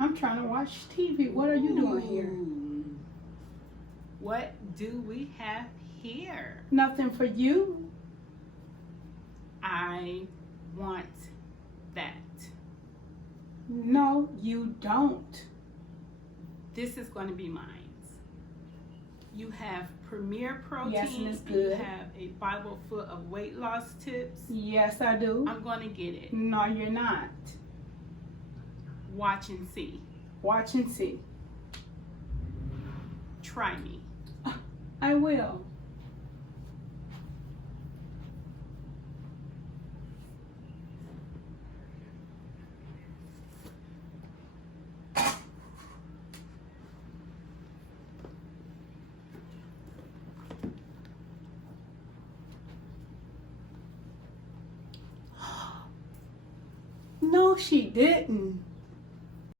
I'm trying to watch TV. What are you doing here? What do we have here? Nothing for you. I want that. No, you don't. This is going to be mine. You have Premier Pro Tien. Yes, Miss You Good. have a Bible full of weight loss tips. Yes, I do. I'm going to get it. No, you're not. Watch and see. Watch and see. Try me. I will. No, she didn't.